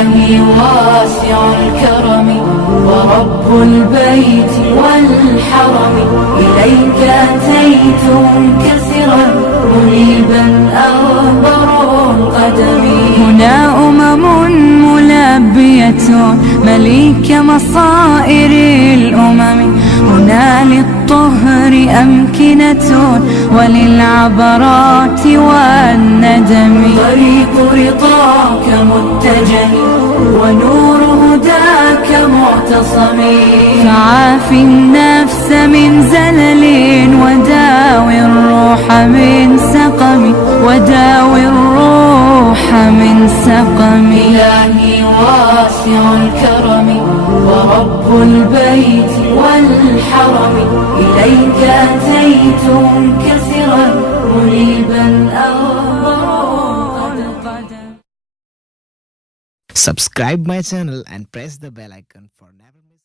إلهي واسع الكرم ورب البيت والحرم، إليك أتيت منكسرا منيبا أغبر القدم. هنا ملبية مليك مصائر الأمم، هنا للطهر أمكنة وللعبرات والندم. طريق رضاك متجه ونور هداك معتصم، فعاف النفس من زلل وداوي الروح من سقم، وداوي الروح من سقم. إلهي واسع الكرم ورب البيت والحرم، إليك أتيت منكسرا منيبا أغبر القدم. Subscribe my channel and press the bell icon for never miss